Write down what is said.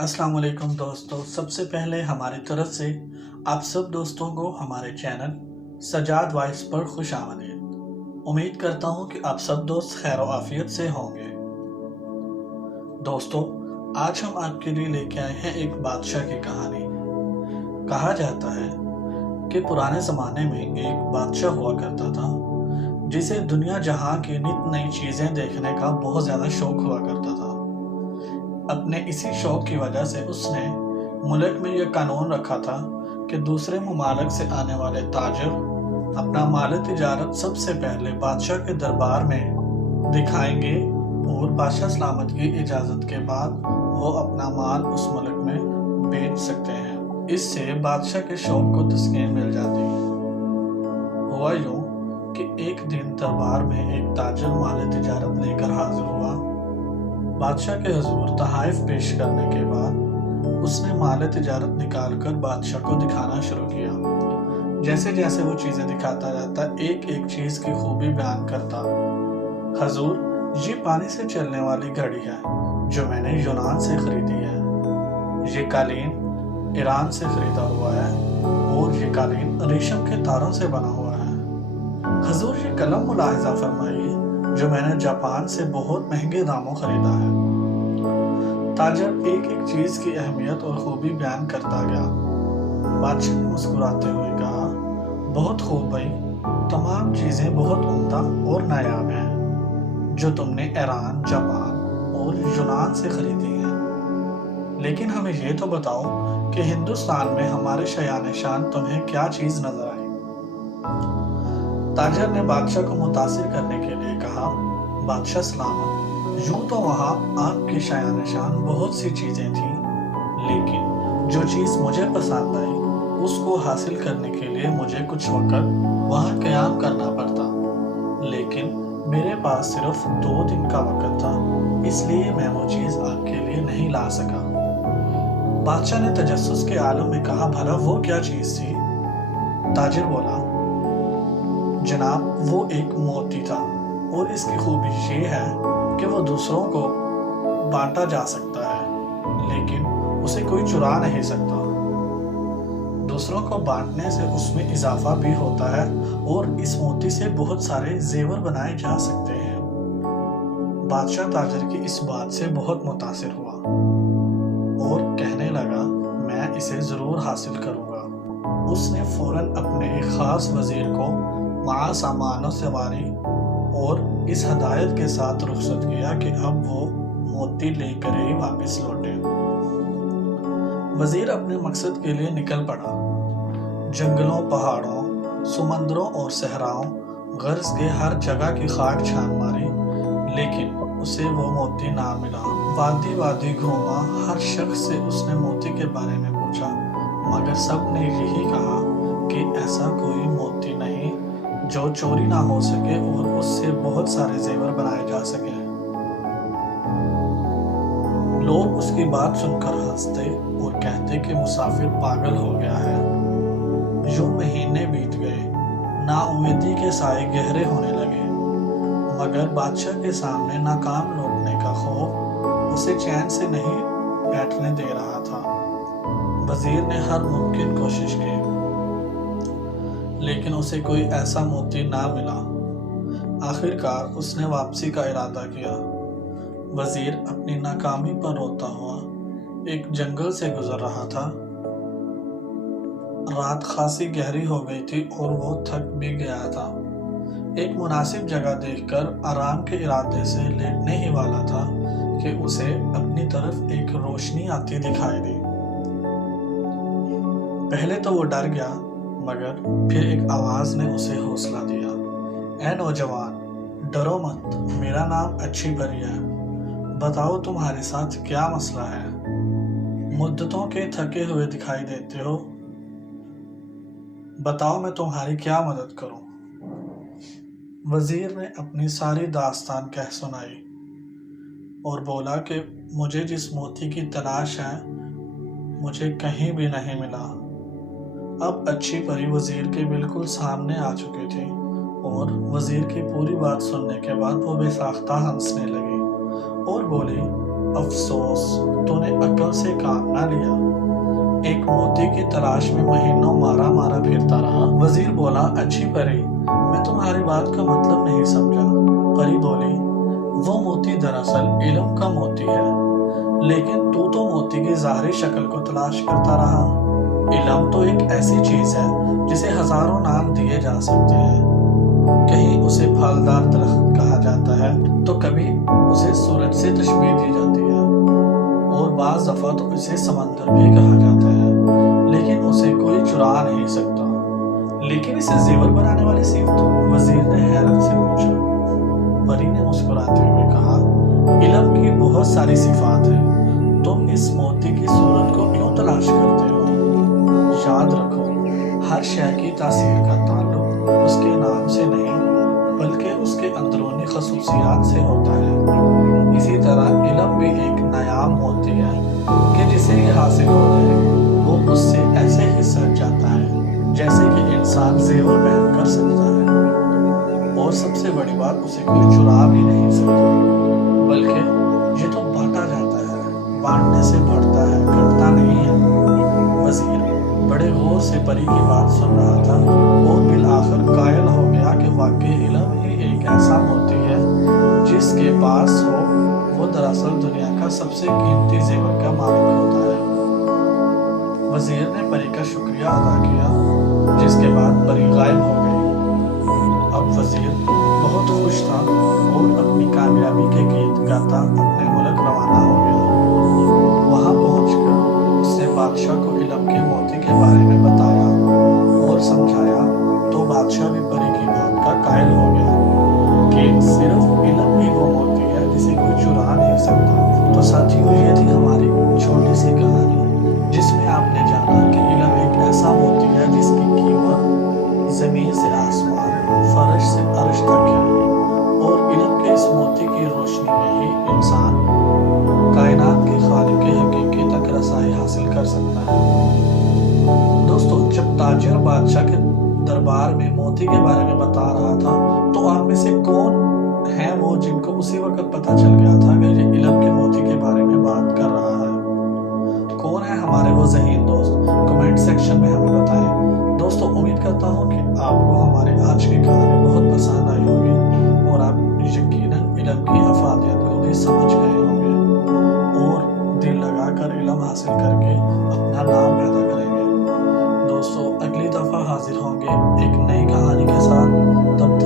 अस्सलाम वालेकुम दोस्तों। सबसे पहले हमारी तरफ से आप सब दोस्तों को हमारे चैनल सजाद वॉइस पर खुश आमदीद। उम्मीद करता हूँ कि आप सब दोस्त खैर आफियत से होंगे। दोस्तों, आज हम आपके लिए लेके आए हैं एक बादशाह की कहानी। कहा जाता है कि पुराने ज़माने में एक बादशाह हुआ करता था जिसे दुनिया जहाँ की नित नई चीज़ें देखने का बहुत ज़्यादा शौक हुआ करता था। अपने इसी शौक की वजह से उसने मुल्क में यह कानून रखा था कि दूसरे ममालिक से आने वाले ताजर अपना माल तिजारत सबसे पहले बादशाह के दरबार में दिखाएंगे और बादशाह सलामत की इजाज़त के बाद वो अपना माल उस मुल्क में बेच सकते हैं। इससे बादशाह के शौक को तस्कीन मिल जाती। हुआ यूँ कि एक दिन दरबार में एक ताजर माल तिजारत लेकर हाजिर हुआ। बादशाह के हुजूर तहाइफ पेश करने के बाद उसने माल तिजारत निकाल कर बादशाह को दिखाना शुरू किया। जैसे जैसे वो चीज़ें दिखाता जाता एक एक चीज़ की खूबी बयान करता। हुजूर, ये पानी से चलने वाली घड़ी है जो मैंने यूनान से खरीदी है। ये कालीन ईरान से खरीदा हुआ है और ये कालीन रेशम के तारों से बना हुआ है। हुजूर, ये कलम मुलाहिजा फरमाइए जो मैंने जापान से बहुत महंगे दामों खरीदा है। ताजर एक एक चीज की अहमियत और खूबी बयान करता गया। बादशाह ने मुस्कुराते हुए कहा, बहुत खूब भाई, तमाम चीजें बहुत उम्दा और नायाब हैं जो तुमने ईरान, जापान और यूनान से खरीदी हैं। लेकिन हमें ये तो बताओ कि हिंदुस्तान में हमारे शयान शान तुम्हें क्या चीज नजर आई। ताजर ने बादशाह को मुतासिर करने के लिए कहा, बादशाह सलामत, यूं तो वहाँ आपकी शायान शान बहुत सी चीज़ें थीं, लेकिन जो चीज़ मुझे पसंद आई उसको हासिल करने के लिए मुझे कुछ वक्त वहाँ क़याम करना पड़ता। लेकिन मेरे पास सिर्फ 2 दिन का वक्त था, इसलिए मैं वो चीज़ आपके लिए नहीं ला सका। बादशाह ने तजस्सुस के आलम में कहा, भला वो क्या चीज़ थी? ताजिर बोला, जनाब, वो एक मोती था और इसकी खूबी ये है कि वो दूसरों को बांटा जा सकता है, लेकिन उसे कोई चुरा नहीं सकता। दूसरों को बांटने से उसमें इजाफा भी होता है और इस मोती से बहुत सारे जेवर बनाए जा सकते हैं। बादशाह ताजर की इस बात से बहुत मुतासिर हुआ और कहने लगा, मैं इसे ज़रूर हासिल करूँगा। उसने फौरन अपने एक ख़ास वज़ीर को मां सामानो सवारी और इस हदायत के साथ रुखसत किया कि अब वो मोती लेकर ही वापस लौटे। वजीर अपने मकसद के लिए निकल पड़ा। जंगलों, पहाड़ों, समंदरों और सहराओं गर्ज के हर जगह की खाक छान मारी, लेकिन उसे वो मोती ना मिला। वादी वादी घूमा, हर शख्स से उसने मोती के बारे में पूछा, मगर सब ने यही कहा कि ऐसा कोई मोती नहीं जो चोरी ना हो सके और उससे बहुत सारे जेवर बनाए जा सके। लोग उसकी बात सुनकर हंसते और कहते कि मुसाफिर पागल हो गया है। यूं महीने बीत गए, नाउम्मीदी के साए गहरे होने लगे, मगर बादशाह के सामने नाकाम लौटने का खौफ उसे चैन से नहीं बैठने दे रहा था। वजीर ने हर मुमकिन कोशिश की, लेकिन उसे कोई ऐसा मोती ना मिला। आखिरकार उसने वापसी का इरादा किया। वजीर अपनी नाकामी पर रोता हुआ एक जंगल से गुजर रहा था। रात खासी गहरी हो गई थी और वो थक भी गया था। एक मुनासिब जगह देखकर आराम के इरादे से लेटने ही वाला था कि उसे अपनी तरफ एक रोशनी आती दिखाई दी। पहले तो वो डर गया, मगर फिर एक आवाज ने उसे हौसला दिया, ऐ नौजवान, डरो मत, मेरा नाम अच्छी परी है। बताओ तुम्हारे साथ क्या मसला है? मुद्दतों के थके हुए दिखाई देते हो। बताओ मैं तुम्हारी क्या मदद करूं? वजीर ने अपनी सारी दास्तान कह सुनाई और बोला कि मुझे जिस मोती की तलाश है मुझे कहीं भी नहीं मिला। अब अच्छी परी वजीर के बिल्कुल सामने आ चुकी थी और वजीर की पूरी बात सुनने के बाद वो बेसाख्ता हंसने लगी और बोली, अफसोस, तूने आंखों से काम न लिया। एक मोती की तलाश में महीनों मारा मारा फिरता रहा। वजीर बोला, अच्छी परी, मैं तुम्हारी बात का मतलब नहीं समझा। परी बोली, वो मोती दरअसल इल्म का मोती है, लेकिन तू तो मोती की ज़ाहिरी शक्ल को तलाश करता रहा। इल्म तो एक ऐसी चीज़ है जिसे हजारों नाम दिए जा सकते हैं। कहीं उसे फलदार दरख्त कहा जाता है, तो कभी उसे सूरज से तशबीह दी जाती है, और बाज़ दफ़ा तो उसे समंदर भी कहा जाता है, लेकिन उसे कोई चुरा नहीं सकता। लेकिन इसे जेवर बनाने वाली सिफ़त? वज़ीर ने हैरत से पूछा। परी ने मुस्कुराते हुए कहा, इल्म की बहुत सारी सिफ़ात हैं, तुम इस मोती की सूरत को क्यों तलाश करते हो? याद रखो, हर शय की तासीर का ताल्लुक उसके नाम से नहीं, बल्कि उसके अंदरूनी खसूसियात से होता है। इसी तरह इल्म भी एक नायाब मोती है कि जिसे ये हासिल हो जाए, वो उससे ऐसे ही सज जाता है जैसे कि इंसान जेवर पहन कर सजता है। और सबसे बड़ी बात, उसे कोई चुरा भी नहीं सकता, बल्कि ये तो बांटा जाता है, बांटने से बढ़ता है, घटता नहीं है। वज़ीर बड़े गौर से परी की बात सुन रहा था और बिल आखिर कायल हो गया कि वाकई इल्म ही एक ऐसा मोती है जिसके पास हो वो दरअसल दुनिया का सबसे कीमती जेवर का मालिक होता है। वज़ीर ने परी का शुक्रिया अदा किया, जिसके बाद परी गायब हो गई। अब वज़ीर बहुत खुश था और अपनी कामयाबी के गीत गाता अपने मुल्क रवाना हो गया। वहाँ पहुँचकर उसने बादशाह को इल्म के मोती के बारे में बताया और समझाया, तो बादशाह भी परी की बात का कायल हो गया कि सिर्फ इल्म ही वो मोती है जिसे कोई चुरा नहीं सकता। तो साथियों, ये थी हमारी छोटी सी कहानी, जिसमें आपने जाना कि इल्म एक ऐसा मोती है जिसकी कीमत ज़मीन से आसमान, फर्श से अर्श तक है, और इल्म के इस मोती की रोशनी में ही इंसान कायनात के खालिक के हकीकी तक रसाई हासिल कर सकता है। दोस्तों, जब ताजिर बादशाह के दरबार में मोती के बारे में बता रहा था, तो आप में से कौन है वो जिनको उसी वक्त पता चल गया था कि ये इल्म के मोती के बारे में बात कर रहा है? कौन है हमारे वो ज़हीन दोस्त? कमेंट सेक्शन में हमें बताएं। दोस्तों, उम्मीद करता हूँ कि आपको हमारी आज की कहानी बहुत पसंद आई होगी और आप यकीनन इल्म की अफादियत को भी समझ गए होंगे और दिल लगाकर इल्म हासिल करके अपना नाम पैदा करेंगे। दोस्तों, अगली दफ़ा हाजिर होंगे एक नई कहानी के साथ। तब